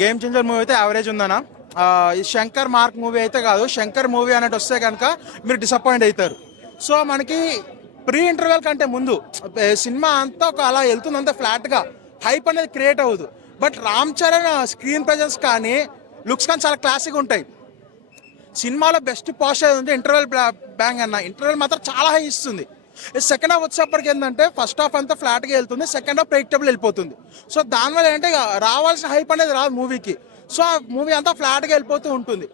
Game changer movie అయితే average ఉందన్న. ఈ శంకర్ మార్క్ మూవీ అయితే కాదు. శంకర్ మూవీ అనేది వస్తే కనుక మీరు డిసప్పాయింట్ అవుతారు. సో మనకి ప్రీ ఇంటర్వెల్ కంటే ముందు సినిమా అంతా ఒక అలా వెళ్తుంది, అంతా ఫ్లాట్గా హైప్ అనేది క్రియేట్ అవ్వదు. But Ram Charan screen presence కానీ లుక్స్ కానీ చాలా క్లాసిక్ ఉంటాయి. సినిమాలో బెస్ట్ పాజిటివ్ ఉంది ఇంటర్వెల్ బ్యాంగ్ అన్న. ఇంటర్వెల్ మాత్రం చాలా హై ఇస్తుంది. సెకండ్ హాఫ్ వచ్చేప్పటికి ఏంటంటే ఫస్ట్ హాఫ్ అంతా ఫ్లాట్గా వెళ్తుంది, సెకండ్ హాఫ్ ప్రెడిక్టబుల్ వెళ్ళిపోతుంది. సో దానివల్ల ఏంటంటే రావాల్సిన హైప్ అనేది రాదు మూవీకి. సో ఆ మూవీ అంతా ఫ్లాట్గా వెళ్ళిపోతూ ఉంటుంది.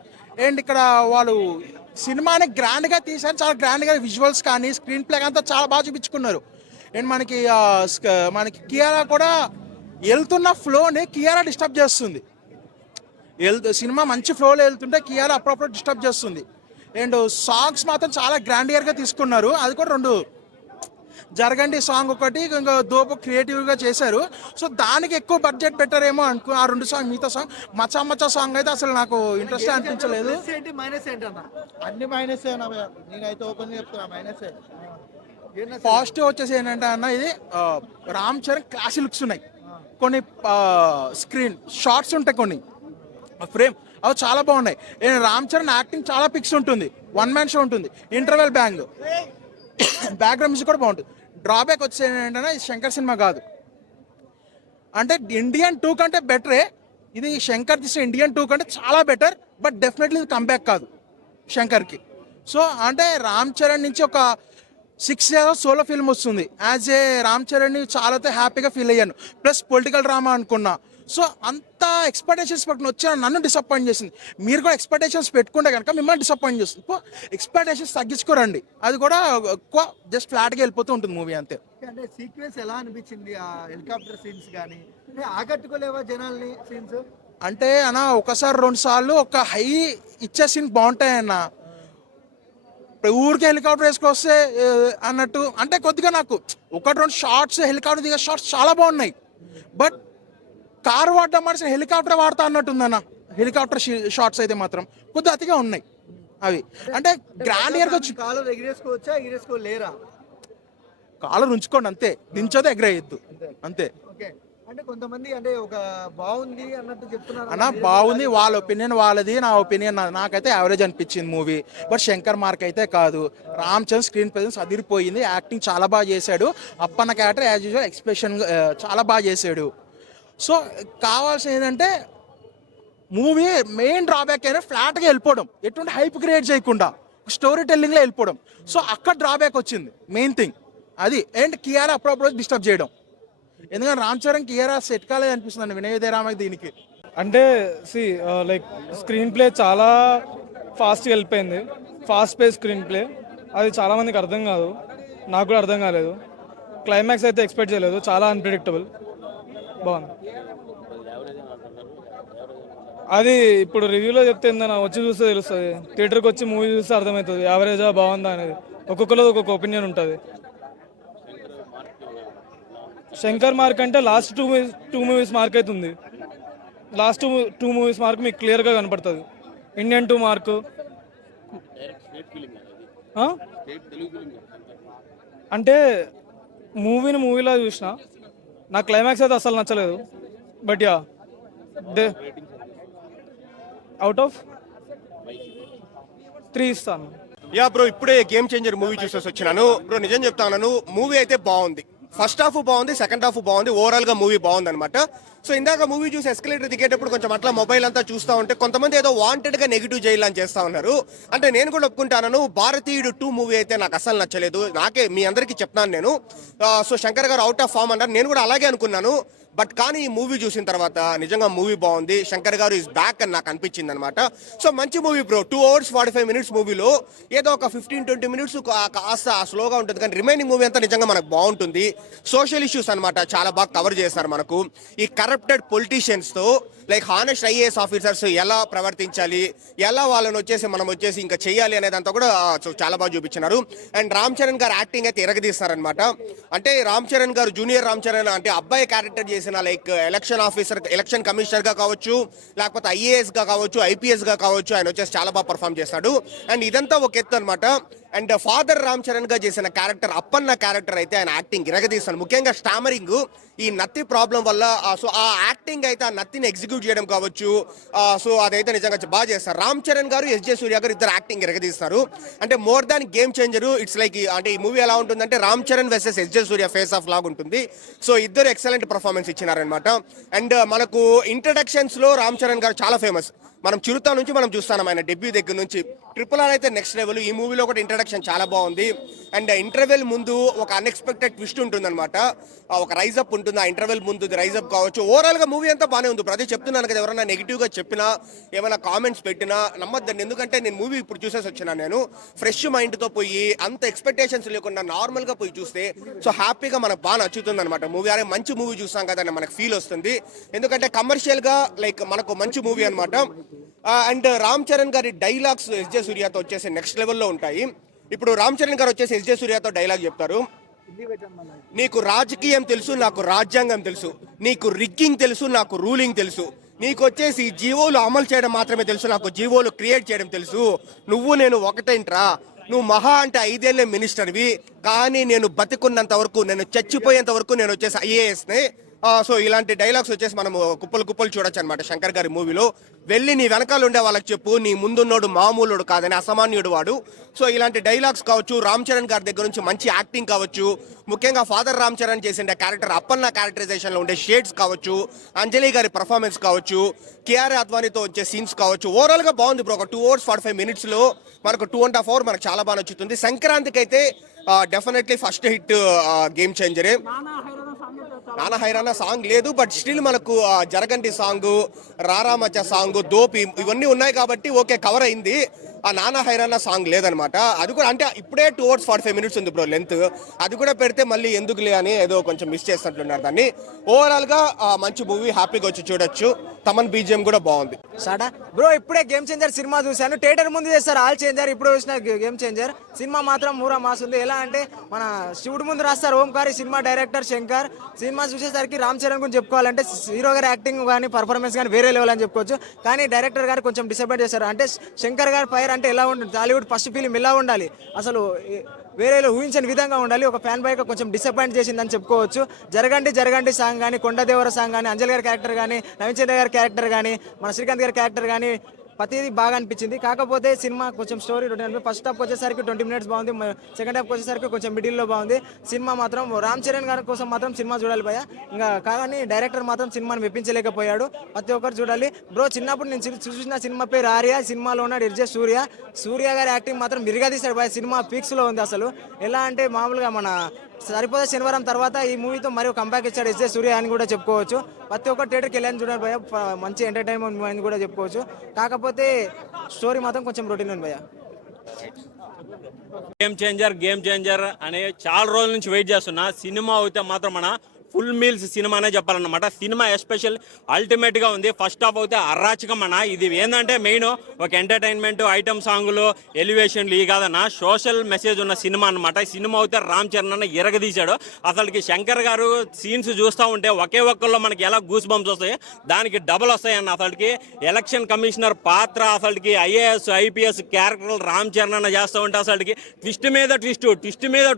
అండ్ ఇక్కడ వాళ్ళు సినిమాని గ్రాండ్గా తీసారు, చాలా గ్రాండ్గా విజువల్స్ కానీ స్క్రీన్ ప్లే అంతా చాలా బాగా చూపించుకున్నారు. అండ్ మనకి కియారా కూడా వెళ్తున్న ఫ్లోని కియారా డిస్టర్బ్ చేస్తుంది. సినిమా మంచి ఫ్లోలో వెళ్తుంటే కియారా అప్పుడప్పుడు డిస్టర్బ్ చేస్తుంది. అండ్ సాంగ్స్ మాత్రం చాలా గ్రాండియర్గా తీసుకున్నారు. అది కూడా 2 జరగండి సాంగ్ ఒకటి, ఇంకా దోపు క్రియేటివ్గా చేశారు. సో దానికి ఎక్కువ బడ్జెట్ పెట్టారేమో అనుకో. ఆ 2 సాంగ్, మిగతా సాంగ్ మచ్చా మచ్చా సాంగ్ అయితే అసలు నాకు ఇంట్రెస్ట్ అనిపించలేదు. అన్ని మైనస్ నేనైతే ఓపెన్ చెప్తున్నా మైనస్. పాజిటివ్ వచ్చేసి ఏంటంటే అన్న, ఇది రామ్ చరణ్ క్లాసీ లుక్స్ ఉన్నాయి, కొన్ని స్క్రీన్ షార్ట్స్ ఉంటాయి, కొన్ని ఫ్రేమ్ అవి చాలా బాగున్నాయి. రామ్ చరణ్ యాక్టింగ్ చాలా పిక్స్ ఉంటుంది, వన్ మ్యాన్ షో ఉంటుంది, ఇంటర్వెల్ బ్యాక్గ్రౌండ్ మ్యూజిక్ కూడా బాగుంటుంది. డ్రాబ్యాక్ వచ్చేది ఏంటంటే ఇది శంకర్ సినిమా కాదు. అంటే ఇండియన్ 2 కంటే బెటరే ఇది. శంకర్ తీసిన ఇండియన్ 2 కంటే చాలా బెటర్. బట్ డెఫినెట్లీ ఇది కంబ్యాక్ కాదు శంకర్కి. సో అంటే రామ్ చరణ్ నుంచి ఒక 6 years సోలో ఫిల్మ్ వస్తుంది. యాజ్ ఏ రామ్ చరణ్ని చాలా హ్యాపీగా ఫీల్ అయ్యాను. ప్లస్ పొలిటికల్ డ్రామా అనుకున్నా. సో అంత ఎక్స్పెక్టేషన్స్ పెట్టుకుని వచ్చిన నన్ను డిసప్పాయింట్ చేసింది. మీరు కూడా ఎక్స్పెక్టేషన్స్ పెట్టుకుంటే కనుక మిమ్మల్ని డిసప్పాయింట్ చేస్తుంది. ఎక్స్పెక్టేషన్స్ తగ్గించుకోరండి, అది కూడా ఎక్కువ జస్ట్ ఫ్లాట్గా వెళ్ళిపోతూ ఉంటుంది మూవీ అంతే. అంటే సీక్వెన్స్ ఎలా అనిపించింది? ఆ హెలికాప్టర్ సీన్స్ కానీ ఆకట్టుకోలేవా జనాల్ని సీన్స్? అంటే అన్న ఒకసారి 2 సార్లు ఒక హై ఇచ్చే సీన్ బాగుంటాయన్న. ఊరికే హెలికాప్టర్ వేసుకొస్తే అన్నట్టు అంటే కొద్దిగా నాకు 1-2 షార్ట్స్ హెలికాప్టర్ దిగే షార్ట్స్ చాలా బాగున్నాయి. బట్ కారు వాడడం మనిషి హెలికాప్టర్ వాడతా అన్నట్టుందన్న. హెలికాప్టర్ షార్ట్స్ అయితే మాత్రం కొద్దిగా అతిగా ఉన్నాయి అవి. అంటే గ్రాండియర్గా కాలర్ ఎగిరేసుకోవచ్చా, ఎగిరేసుకోలేరా? కాలర్ ఉంచుకోండి అంతే, దించోదే ఎగరేయద్దు అంతే. అంటే కొంతమంది అంటే ఒక బాగుంది అన్నట్టు చెప్తున్నారు అన్న. బాగుంది, వాళ్ళ ఒపీనియన్ వాళ్ళది, నా ఒపీనియన్ నాకైతే యావరేజ్ అనిపించింది మూవీ. బట్ శంకర్ మార్క్ అయితే కాదు. రామ్ చరణ్ స్క్రీన్ ప్రెజెన్స్ అదిరిపోయింది, యాక్టింగ్ చాలా బాగా చేశాడు. Appanna character as usual expression చాలా బాగా చేశాడు. సో కావాల్సింది ఏంటంటే మూవీ మెయిన్ డ్రాబ్యాక్ అయినా ఫ్లాట్గా వెళ్ళిపోవడం, ఎటువంటి హైప్ క్రియేట్ చేయకుండా స్టోరీ టెల్లింగ్లో వెళ్ళిపోవడం. సో అక్కడ డ్రాబ్యాక్ వచ్చింది మెయిన్ థింగ్ అది. అండ్ కియారా అప్పుడప్పుడు డిస్టర్బ్ చేయడం. ఎందుకంటే రామ్ చరణ్ కియారా సెట్ కాలేదు అనిపిస్తుంది వినయ్ విజయరామకి దీనికి. అంటే లైక్ స్క్రీన్ ప్లే చాలా ఫాస్ట్గా వెళ్ళిపోయింది, ఫాస్ట్ పేస్ స్క్రీన్ ప్లే. అది చాలామందికి అర్థం కాదు, నాకు కూడా అర్థం కాలేదు. క్లైమాక్స్ అయితే ఎక్స్పెక్ట్ చేయలేదు, చాలా అన్ప్రిడిక్టబుల్. బాగుంది. అది ఇప్పుడు రివ్యూలో చెప్తే ఏందన్నా, వచ్చి చూస్తే తెలుస్తుంది. థియేటర్కి వచ్చి మూవీ చూస్తే అర్థమవుతుంది యావరేజా బాగుందా అనేది. ఒక్కొక్కరు ఒక్కొక్క ఒపీనియన్ ఉంటుంది. శంకర్ మార్క్ అంటే లాస్ట్ టూ మూవీస్ మార్క్ అవుతుంది. లాస్ట్ టూ మూవీస్ మార్క్ మీకు క్లియర్గా కనపడుతుంది. ఇండియన్ 2 మార్కు అంటే మూవీలా చూసిన. నా క్లైమాక్స్ అయితే అసలు నచ్చలేదు. బట్ యా అవుట్ ఆఫ్ 3 ఇస్తాను. యా బ్రో, ఇప్పుడే గేమ్ చేంజర్ మూవీ చూసేసి వచ్చినాను బ్రో. నిజం చెప్తాను, మూవీ అయితే బాగుంది. ఫస్ట్ హాఫ్ బాగుంది, సెకండ్ హాఫ్ బాగుంది, ఓవరాల్ గా మూవీ బాగుంది అనమాట. సో ఇందాక మూవీ చూసి ఎస్కలేటర్ దిగేటప్పుడు కొంచెం అట్లా మొబైల్ అంతా చూస్తూ ఉంటే కొంతమంది ఏదో వాంటెడ్ గా నెగిటివ్ చేయాలని చేస్తా ఉన్నారు. అంటే నేను కూడా ఒప్పుకుంటాను, భారతీయుడు 2 మూవీ అయితే నాకు అసలు నచ్చలేదు. నాకే మీ అందరికీ చెప్తున్నాను నేను. సో శంకర్ గారు అవుట్ ఆఫ్ ఫామ్ అన్నారు, నేను కూడా అలాగే అనుకున్నాను. బట్ కానీ ఈ మూవీ చూసిన తర్వాత నిజంగా మూవీ బాగుంది. శంకర్ గారు ఈజ్ బ్యాక్ అని నాకు అనిపించింది అనమాట. సో మంచి మూవీ బ్రో. 2 hours 45 minutes మూవీలో ఏదో ఒక 15-20 minutes కాస్త స్లోగా ఉంటుంది, కానీ రిమైనింగ్ మూవీ అంతా నిజంగా మనకు బాగుంటుంది. సోషల్ ఇష్యూస్ అనమాట చాలా బాగా కవర్ చేస్తారు మనకు. ఈ కరప్టెడ్ పొలిటీషియన్స్ తో లైక్ హానెస్ట్ ఐఏఎస్ ఆఫీసర్స్ ఎలా ప్రవర్తించాలి, ఎలా వాళ్ళని వచ్చేసి మనం వచ్చేసి ఇంకా చేయాలి అనేదంతా కూడా చాలా బాగా చూపించినారు. అండ్ రామ్ చరణ్ గారు యాక్టింగ్ అయితే ఎరగదీస్తారనమాట. అంటే రామ్ చరణ్ గారు జూనియర్ రామ్ చరణ్ అంటే అబ్బాయి క్యారెక్టర్ చేసిన లైక్ ఎలక్షన్ కమిషనర్ గా కావచ్చు, లేకపోతే ఐఏఎస్ గా కావచ్చు, ఐపీఎస్ గా కావచ్చు, ఆయన వచ్చేసి చాలా బాగా పర్ఫామ్ చేస్తాడు. అండ్ ఇదంతా ఒక ఎత్తు అనమాట. అండ్ ఫాదర్ రామ్ చరణ్ గా చేసిన క్యారెక్టర్ అప్పన్న క్యారెక్టర్ అయితే ఆయన యాక్టింగ్ ఇరగదీస్తాడు. ముఖ్యంగా స్టామరింగ్, ఈ నత్తి ప్రాబ్లం వల్ల సో ఆ యాక్టింగ్ అయితే ఆ నత్తిని ఎగ్జిక్యూట్ చేయడం కావచ్చు, సో అదైతే నిజంగా బాగా చేస్తారు. రామ్ చరణ్ గారు, ఎస్జే సూర్య గారు ఇద్దరు యాక్టింగ్ ఇరగదీస్తారు. అంటే more than game changer. It's like అంటే ఈ మూవీ ఎలా ఉంటుందంటే Ram Charan versus SJ Surya face of లాగా ఉంటుంది. సో ఇద్దరు ఎక్సలెంట్ పర్ఫార్మెన్స్ ఇచ్చినారనమాట. అండ్ మనకు ఇంట్రడక్షన్స్ లో రామ్ చరణ్ గారు చాలా ఫేమస్. మనం చిరుత నుంచి మనం చూస్తాం ఆయన డెబ్యూ దగ్గర నుంచి. RRR అయితే నెక్స్ట్ లెవెల్. ఈ మూవీలో కూడా ఇంట్రడక్షన్ చాలా బాగుంది. అండ్ ఇంటర్వెల్ ముందు ఒక అన్ఎక్స్పెక్టెడ్ ట్విస్ట్ ఉంటుందన్నమాట, ఒక రైజ్ అప్ ఉంటుంది. ఆ ఇంటర్వెల్ ముందు రైజ్ అప్ కావచ్చు. ఓవరాల్ గా మూవీ అంతా బాగానే ఉంది. ప్రతి చెప్తున్నాను కదా, ఎవరైనా నెగిటివ్ గా చెప్పినా, ఏమైనా కామెంట్స్ పెట్టినా నమ్మద్దండి. ఎందుకంటే నేను మూవీ ఇప్పుడు చూసేసి వచ్చినా, నేను ఫ్రెష్ మైండ్ తో పోయి అంత ఎక్స్పెక్టేషన్స్ లేకుండా నార్మల్ గా పోయి చూస్తే సో హ్యాపీగా మనకు బాగా నచ్చుతుంది అనమాట మూవీ. అరే మంచి మూవీ చూస్తాం కదా అని మనకు ఫీల్ వస్తుంది. ఎందుకంటే కమర్షియల్ గా లైక్ మనకు మంచి మూవీ అనమాట. అండ్ రామ్ చరణ్ గారి డైలాగ్స్ ఎస్జే సూర్యతో వచ్చేసి నెక్స్ట్ లెవెల్లో ఉంటాయి. ఇప్పుడు రామ్ చరణ్ గారు వచ్చేసి ఎస్జే సూర్యతో డైలాగ్ చెప్తారు. నీకు రాజకీయం తెలుసు, నాకు రాజ్యాంగం తెలుసు. నీకు రిగ్గింగ్ తెలుసు, నాకు రూలింగ్ తెలుసు. నీకు వచ్చేసి జీవోలు అమలు చేయడం మాత్రమే తెలుసు, నాకు జీవోలు క్రియేట్ చేయడం తెలుసు. నువ్వు నేను ఒకటేంట్రా, నువ్వు మహా అంటే 5 ఏళ్ళే మినిస్టర్వి, కానీ నేను బతికున్నంత వరకు, నేను చచ్చిపోయేంత వరకు నేను వచ్చేసి ఐఏఎస్ని. సో ఇలాంటి డైలాగ్స్ వచ్చేసి మనం కుప్పలు చూడొచ్చు అనమాట శంకర్ గారి మూవీలో. వెళ్ళి నీ వెనకాల ఉండే వాళ్ళకి చెప్పు, నీ ముందున్నోడు మామూలుడు కాదని, అసామాన్యుడు వాడు. సో ఇలాంటి డైలాగ్స్ కావచ్చు, రామ్ చరణ్ గారి దగ్గర నుంచి మంచి యాక్టింగ్ కావచ్చు, ముఖ్యంగా ఫాదర్ రామ్ చరణ్ చేసిన క్యారెక్టర్ అప్పన్న క్యారెక్టరైజేషన్ లో ఉండే షేడ్స్ కావచ్చు, అంజలి గారి పర్ఫార్మెన్స్ కావచ్చు, కేఆర్ అద్వానీతో వచ్చే సీన్స్ కావచ్చు, ఓవరాల్ గా బాగుంది బ్రో. ఒక 2 hours 45 minutes లో మనకు 2.5 hours మనకు చాలా బాగా నచ్చుతుంది. సంక్రాంతికి అయితే డెఫినెట్లీ ఫస్ట్ హిట్ గేమ్ చేంజరే. నానా హైరానా సాంగ్ లేదు, బట్ స్టిల్ మనకు జరగంటి సాంగ్, రారా మచ్చ సాంగ్, దోపి ఇవన్నీ ఉన్నాయి కాబట్టి ఓకే కవర్ అయింది. ఆ నానా హైరానా సాంగ్ లేదనమాట. అది కూడా అంటే ఇప్పుడే 2 hours 45 minutes ఉంది బ్రో లెంత్. అది కూడా పెడితే మళ్ళీ ఎందుకులే అని ఏదో కొంచెం మిస్ చేస్తున్నట్లున్నారు దాన్ని. ఓవరాల్ గా మంచి మూవీ, హ్యాపీగా వచ్చి చూడొచ్చు. తమన్ బీజిఎం కూడా బాగుంది. సాడా బ్రో, ఇప్పుడే గేమ్ చేంజర్ సినిమా చూశాను. థియేటర్ ముందు చేస్తారు ఆల్ చేంజర్, ఇప్పుడు చూసిన గేమ్ చేంజర్ సినిమా మాత్రం మూరా మాస్ ఉంది. ఎలా అంటే మన శివుడు ముందు రాస్తారు Omkari, cinema director Shankar. Cinema చూసేసరికి రామ్ చరణ్ గురించి చెప్పుకోవాలంటే హీరో గారి యాక్టింగ్ కానీ పర్ఫార్మెన్స్ కానీ వేరే లెవెల్ అని చెప్పుకోవచ్చు. కానీ డైరెక్టర్ గారు కొంచెం డిసప్పాయింట్ చేశారు. అంటే శంకర్ గారి ఫైర్ అంటే ఎలా ఉంటుంది, టాలీవుడ్ ఫస్ట్ ఫిలిం ఎలా ఉండాలి, అసలు వేరే ఊహించని విధంగా ఉండాలి. ఒక ఫ్యాన్ బాయ్గా కొంచెం డిసప్పాయింట్ చేసిందని చెప్పుకోవచ్చు. జరగండి సాంగ్ కానీ, కొండదేవర సాంగ్ కానీ, అంజలి గారి క్యారెక్టర్ కానీ, నవీన్ చంద్ర గారి క్యారెక్టర్ కానీ, మన శ్రీకాంత్ గారి క్యారెక్టర్ కానీ ప్రతిదీ బాగా అనిపించింది. కాకపోతే సినిమా కొంచెం స్టోరీ రొటీన్. ఫస్ట్ హాఫ్ వచ్చేసరికి 20 minutes బాగుంది, సెకండ్ హాఫ్ వచ్చేసరికి కొంచెం మిడిల్లో బాగుంది. సినిమా మాత్రం రామ్ చరణ్ గారి కోసం మాత్రం సినిమా చూడాలి భయ్య. ఇంకా కానీ డైరెక్టర్ మాత్రం సినిమాని మెప్పించలేకపోయాడు. ప్రతి ఒక్కరు చూడాలి బ్రో. చిన్నప్పుడు నేను చూసిన సినిమా పేరు ఆర్య, సినిమాలో ఉన్నాడు ఎస్జే సూర్య. సూర్య గారి యాక్టింగ్ మాత్రం మిరగదీశాడు భయ్య. సినిమా పీక్స్లో ఉంది అసలు. ఎలా అంటే మామూలుగా మన సరిపోతే శనివారం తర్వాత ఈ మూవీతో మరీ కంబ్యాక్ ఇచ్చాడు ఎస్జే సూర్య అని కూడా చెప్పుకోవచ్చు. ప్రతి ఒక్క థియేటర్కి వెళ్ళని చూడాలి భయ్య. మంచి ఎంటర్టైన్మెంట్ అని కూడా చెప్పుకోవచ్చు. కాకపోతే స్టోరీ మాత్రం కొంచెం రొటీన్ ఉంది భయ్య. గేమ్ చేంజర్ అనే చాలా రోజుల నుంచి వెయిట్ చేస్తున్నా. సినిమా అయితే మాత్రం మన ఫుల్ మీల్స్ సినిమానే చెప్పాలన్నమాట. సినిమా ఎస్పెషల్ అల్టిమేట్ గా ఉంది. ఫస్ట్ హాఫ్ అయితే అరాచకం అన్న. ఇది ఏంటంటే మెయిన్ ఒక ఎంటర్టైన్మెంట్, ఐటమ్ సాంగులు, ఎలివేషన్లు ఈ కాదన్న, సోషల్ మెసేజ్ ఉన్న సినిమా అనమాట. ఈ సినిమా అయితే రామ్ చరణ్ అన్న ఎరగదీశాడు. అసలుకి శంకర్ గారు సీన్స్ చూస్తూ ఉంటే ఒకే ఒక్కళ్ళు మనకి ఎలా గూస్ బంప్స్ వస్తాయి, దానికి డబల్ వస్తాయి అన్న. అసలుకి ఎలక్షన్ కమిషనర్ పాత్ర, అసలుకి IAS IPS character Ram Charan అన్న చేస్తూ ఉంటే అసలుకి ట్విస్ట్ మీద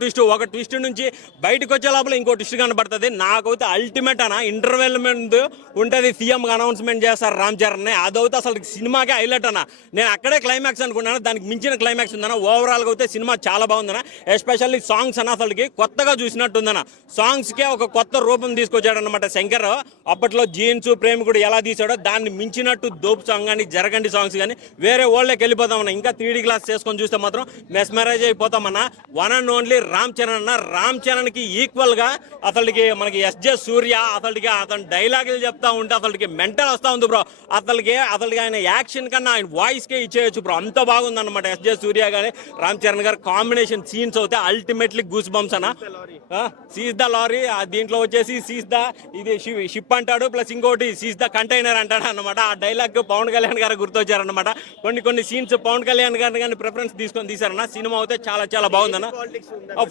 ట్విస్ట్, ఒక ట్విస్ట్ నుంచి బయటకు వచ్చే లోపల ఇంకో ట్విస్ట్ కనబడుతుంది. నాకైతే అల్టిమేట్ అన్న. ఇంటర్వెల్ ముందు ఉంటుంది, సీఎం అనౌన్స్మెంట్ చేస్తారు రామ్ చరణ్. అదైతే అసలు సినిమాకే హైలైట్ అన్న. నేను అక్కడే క్లైమాక్స్ అనుకున్నాను, దానికి మించిన క్లైమాక్స్ ఉందన్న. ఓవరాల్గా అయితే సినిమా చాలా బాగుందన్న. ఎస్పెషల్లీ సాంగ్స్ అన్న అసలుకి కొత్తగా చూసినట్టుందన్న. సాంగ్స్కే ఒక కొత్త రూపం తీసుకొచ్చాడు అనమాట శంకర్. అప్పట్లో జీన్స్ ప్రేమికుడు ఎలా తీసాడో దాన్ని మించినట్టు దోపు సాంగ్ కానీ, జరగండి సాంగ్స్ కానీ వేరే ఓళ్ళకి వెళ్ళిపోతామన్న. ఇంకా 3D గ్లాస్ చేసుకొని చూస్తే మాత్రం మెస్మరైజ్ అయిపోతామన్న. One and only Ram Charan అన్న. రామ్ చరణ్కి ఈక్వల్గా అసలుకి మనకి ఎస్జే సూర్య అతను డైలాగులు చెప్తా ఉంటే అతనికి మెంటల్ వస్తా ఉంది బ్రో. అతనికి ఆయన యాక్షన్ కన్నా ఆయన వాయిస్కే ఇచ్చేయచ్చు బ్రో, అంత బాగుంది అనమాట. ఎస్జే సూర్య కానీ రామ్ చరణ్ గారు కాంబినేషన్ సీన్స్ అయితే అల్టిమేట్లీ గూస్ బంప్స్ అన్న. సీజ్ ద లారీ, దీంట్లో వచ్చేసి సీజ్ ద ఇది షిప్ అంటాడు, ప్లస్ ఇంకోటి సీజ్ ద కంటైనర్ అంటాడు అనమాట. ఆ డైలాగ్ పవన్ కళ్యాణ్ గారు గుర్తొచ్చారనమాట. కొన్ని సీన్స్ పవన్ కళ్యాణ్ గారిని కానీ ప్రిఫరెన్స్ తీసుకొని తీశారన్న. సినిమా అయితే చాలా బాగుందన్న.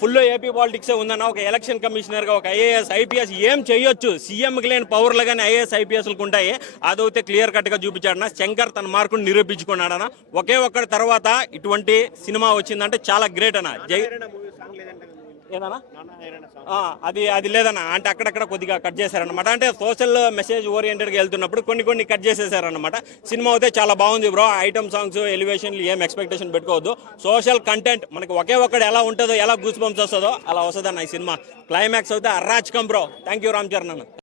ఫుల్ ఏపీ పాలిటిక్స్ ఉందన్న. ఒక ఎలక్షన్ కమిషనర్ గా ఒక ఐఏఎస్ ఐపీఎస్ ఏం చేయొచ్చు, సీఎంకి లేని పవర్లు కానీ ఐఏఎస్ ఐపీఎస్లకు ఉంటాయి. అదైతే క్లియర్ కట్ గా చూపించాడన్న. శంకర్ తన మార్కును నిరూపించుకున్నాడన్న. ఒకే ఒక్కడి తర్వాత ఇటువంటి సినిమా వచ్చిందంటే చాలా గ్రేట్ అన్న. ఏదన్నా అది లేదన్న. అంటే అక్కడక్కడ కొద్దిగా కట్ చేశారనమాట. అంటే సోషల్ మెసేజ్ ఓరియంటెడ్గా వెళ్తున్నప్పుడు కొన్ని కట్ చేసేసారనమాట. సినిమా అయితే చాలా బాగుంది బ్రో. ఐటమ్ సాంగ్స్, ఎలివేషన్లు ఏం ఎక్స్పెక్టేషన్ పెట్టుకోవద్దు. సోషల్ కంటెంట్ మనకి ఒకే ఒక్కడు ఎలా ఉంటుందో, ఎలా గూస్ బంప్స్ వస్తుందో అలా వస్తుందన్న ఈ సినిమా. క్లైమాక్స్ అయితే అరాచకం bro. Thank you Ram Charan అన్న.